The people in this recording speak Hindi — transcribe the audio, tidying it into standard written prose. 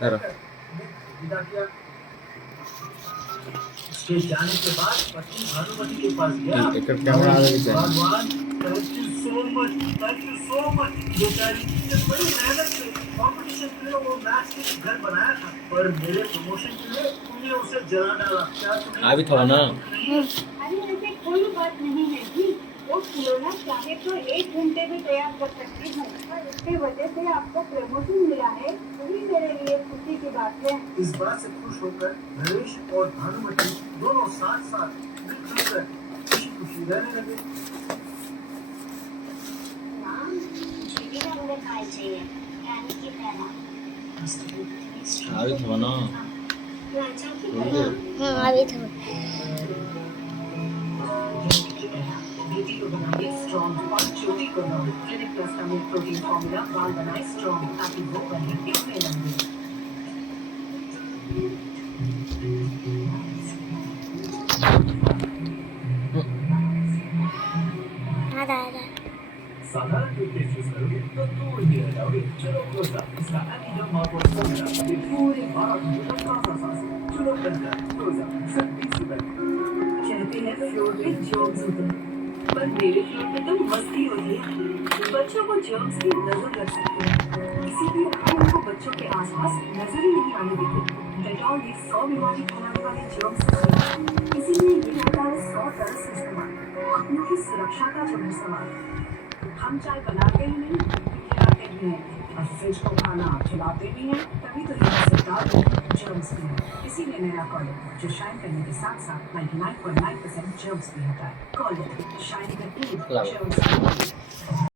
जरा विदा किया। उसके जाने के बाद पति भानुमति के पास गया। ఇక్కడ కెమెరా ఆన్ చేయండి भगवान thank you so much, thank you so much. बेचारी इतनी बड़ी मेहनत से कॉम्पिटिशन के लिए वो मैच के लिए घर बनाया था, पर मेरे प्रमोशन के लिए तुमने उसे जला डाला। क्या तुम्हें आ भी थोड़ा ना अरे ऐसे कोई बात नहीं है जी, वो खिलौना चाहे तो 1 घंटे में तैयार कर सकते हैं, पर इसके वजह से आपको प्रमोशन मिला है, वही मेरे लिए खुशी की बात है। इस बात से खुश होकर नरेश और भानुमति दोनों साथ साथ मिलजुल कर खुशी खुशी रहने लगे। नाम मुझे भी रंग खाए चाहिए, रानी की तरह। आ भी थोड़ा ना राजा की बोल तरह। दे अभी तो बेटी को बनाइए स्ट्रॉन्ग और चोटी को नो क्लिनिक प्लस का मिल्क प्रोटीन फॉर्मूला बाल बनाए स्ट्रॉन्ग ताकि वो बने इतने लंबे। आधा साधारण टूथपेस्ट यूज करोगे तो दूर भी रह जाओगे। चलो क्लोज अप, इसका एंटीडम मार्कोड फॉर्मूला ये पूरे 12 घंटे तक ताजा सांस चलो बनकर क्लोज अप 20 रुपए। कहते हैं फ्लोर पे जर्म्स होते हैं, पर मेरे फ्लोर पे तो मस्ती होती है। बच्चों को जर्म्स की नजर लग सकती है, इसीलिए हम उनको बच्चों के आसपास नजर ही नहीं आने देते। डेटॉल भी 100 बीमारी फैलाने वाले जर्म्स से बचा है, इसीलिए ये होता है 100 तरह से इस्तेमाल, अपनों की सुरक्षा का जो सवाल। हम चाय बनाते ही नहीं, खिलाते भी हैं, और फ्रिज को खाना खिलाते भी हैं, तभी तो ये सरकार जर्म्स भी है। इसीलिए नया कॉलेज जो शाइन करने के साथ साथ 99.9% जर्म्स भी हटाए। कॉलेज शाइन करती है जर्म्स।